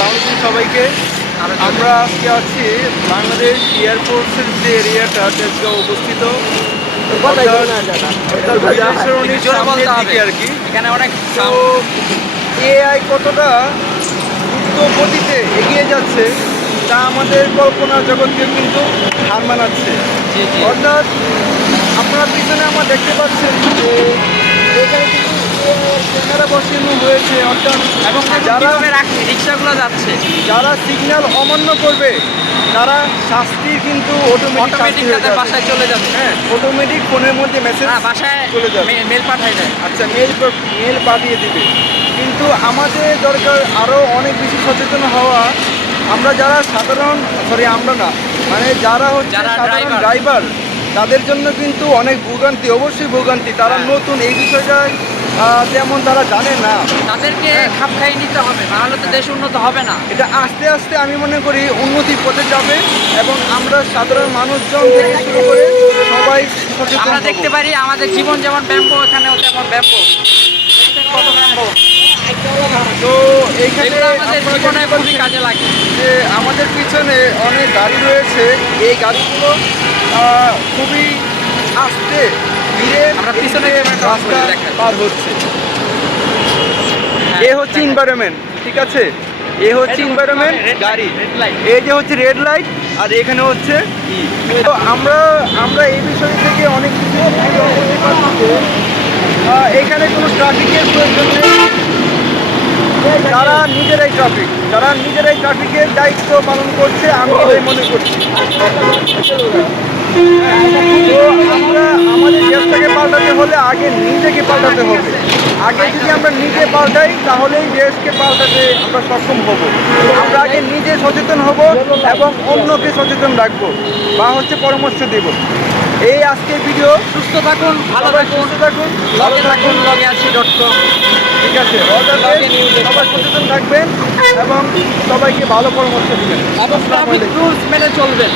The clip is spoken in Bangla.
আসসালামু আলাইকুম সবাইকে। আমরা আজকে আছি বাংলাদেশ এয়ারফোর্সের যে এরিয়াটা তেজগাঁও অবস্থিত, আর কি। এখানে অনেক তো এআই কতটা দ্রুত গতিতে এগিয়ে যাচ্ছে তা আমাদের কল্পনা জগৎকে কিন্তু হার মানাচ্ছে। অর্থাৎ আপনারা পিছনে আমরা দেখতে পাচ্ছেন যে এখানে কিন্তু ক্যামেরা বসানো হয়েছে। অর্থাৎ এবং যারা রিক্সাগুলো যাচ্ছে, যারা সিগন্যাল অমান্য করবে তারা শাস্তি কিন্তু অটোমেটিক তাদের বাসায় চলে যাবে। হ্যাঁ, অটোমেটিক ফোনের মধ্যে মেসেজ বাসায় চলে যাবে, মেল পাঠায় দেয়। আচ্ছা, মেল পাঠিয়ে দিবে। কিন্তু আমাদের দরকার আরও অনেক বেশি সচেতন হওয়া। আমরা যারা সাধারণ আমরা না, মানে যারা হচ্ছে সাধারণ ড্রাইভার, তাদের জন্য কিন্তু অনেক ভোগান্তি, অবশ্যই ভোগান্তি। তারা নতুন এই বিষয়টা তেমন তারা জানে না, তাদেরকে খাপ খাইয়ে নিতে হবে, নাহলে তো দেশ উন্নত হবে না। এটা আস্তে আস্তে আমি মনে করি উন্নতির পথে যাবে এবং আমরা সাধারণ মানুষজন থেকে শুরু করে সবাই সচেতন আমরা হব। দেখতে পারি আমাদের জীবন যেমন ব্যাম্বো, এখানেও তেমন ব্যাম্বো। কত ব্যাম্বো! তো এইখানে আমাদের জীবনে খুবই কাজে লাগে। যে আমাদের পিছনে অনেক গাড়ি রয়েছে, এই গাড়িগুলো খুবই আস্তে ধীরে আমরা পিছনে রাস্তা পার হচ্ছে। এ হচ্ছে এনভায়রনমেন্ট, ঠিক আছে? এ হচ্ছে এনভায়রনমেন্ট গাড়ি, এই যে হচ্ছে রেড লাইট, আর এখানে হচ্ছে তো আমরা এই বিষয় থেকে অনেক কিছু বুঝতে পারছি যে এখানে কোনো ট্রাফিকের প্রয়োজন নেই। যারা নিজেরাই ট্রাফিকের দায়িত্ব পালন করছে, আমি এটাই মনে করছি। তো আমরা আমাদের দেশটাকে পাল্টাতে হলে আগে নিজেকে পাল্টাতে হবে। আগে যদি আমরা নিজে পাল্টাই তাহলেই দেশকে পাল্টাতে আমরা সক্ষম হব। আমরা আগে নিজে সচেতন হব এবং অন্যকে সচেতন রাখবো বা পরামর্শ দেব। এই আজকের ভিডিও। সুস্থ থাকুন, ভালো থাকুন, ভালো থাকুন। logeachi.com। ঠিক আছে, সবাই সচেতন থাকবেন এবং সবাইকে ভালো পরামর্শ দিবেন এবং ট্রাফিক রুলস মেনে চলবেন।